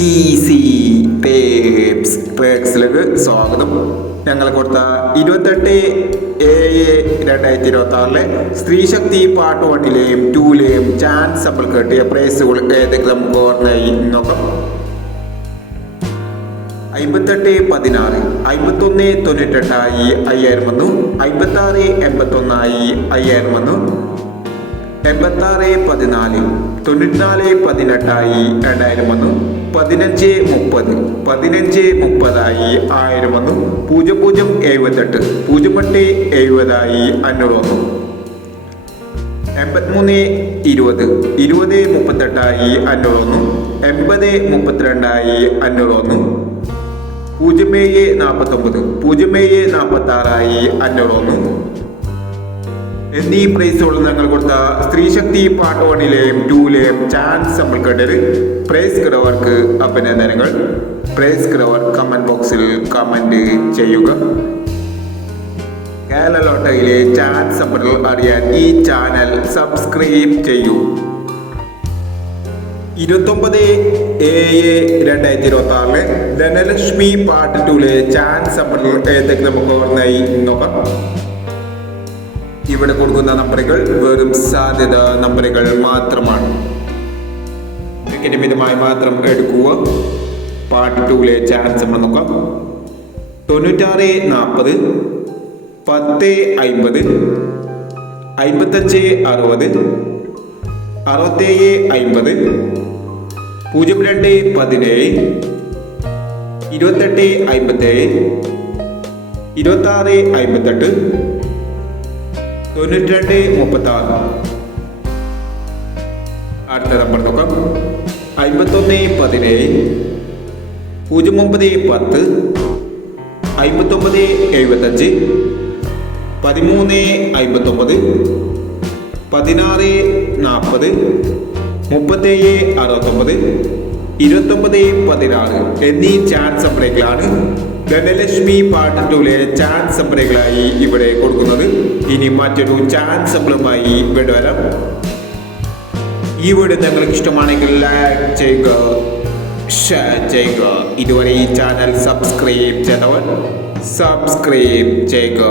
Easy ട്രേക്സിലേക്ക് സ്വാഗതം. ഞങ്ങൾ കൊടുത്ത 28/7/2026 സ്ത്രീശക്തി പാർട്ട് 1ലെയും 2ലെയും ചാൻസ് നമ്മൾ കിട്ടിയ പ്രൈസുകൾ ഏതെങ്കിലും നമുക്ക് ഓർമ്മയായി നോക്കാം. 58/16 51/98 5000 വന്നു. 56/81 5000 വന്നു. 86/14 94/18 2000 വന്നു. 15/30 15/30 1000 വന്നു. 00/78 08/70 500 വന്നു. 83/20 20/38 500 വന്നു. 80/32 500 വന്നു. 07/49 07/46 500 വന്നു. എന്നീ പ്രൈസുകൾ ഞങ്ങൾ കൊടുത്ത സ്ത്രീശക്തി പാർട്ട് 1ലെയും 2ലെയും ചാൻസ് നമ്മൾ കേട്ടത്. പ്രൈസ് കിടവർക്ക് അഭിനന്ദനങ്ങൾ. പ്രൈസ് കിടവർ കമന്റ് ബോക്സിൽ കമന്റ് ചെയ്യുക. കേരള ലോട്ടറിയിലെ ചാൻസ് നമ്മൾ അറിയാൻ ഈ ചാനൽ സബ്സ്ക്രൈബ് ചെയ്യൂ. 29/7/2026 ധനലക്ഷ്മി പാർട്ട് 2ലെ ചാൻസ് നമ്മൾ ഏതൊക്കെ നമുക്ക് ഓർമ്മയായി നോക്കാം. ഇവിടെ കൊടുക്കുന്ന നമ്പറുകൾ വെറും സാധ്യത നമ്പറുകൾ മാത്രമാണ്. മിതമായി മാത്രം എടുക്കുക. പാർട്ട് 2ലെ ചാൻസ് നമ്മൾ നോക്കാം. 96/40 10/50 55/60 67/50 02/17 28/57 26/58 92/36. അടുത്ത നമ്പർ നോക്കാം. 51/17 09/10 59/75 13/59 16/40 37/69 29/16 എന്നീ ചാൻസ് നമ്പറുകളാണ് ധനലക്ഷ്മി പാർട്ട് 2ലെ ചാൻസ് നമ്പറുകളായി ഇവിടെ കൊടുക്കുന്നത്. ഇനി മറ്റൊരു ചാൻസ് നമ്പറുമായി ഇവിടെ വരാം. ഈ വീഡിയോ നിങ്ങൾക്ക് ഇഷ്ടമാണെങ്കിൽ ലൈക്ക് ചെയ്യുക, ഷെയർ ചെയ്യുക. ഇതുവരെ ഈ ചാനൽ സബ്സ്ക്രൈബ് ചെയ്തവർ സബ്സ്ക്രൈബ് ചെയ്യുക.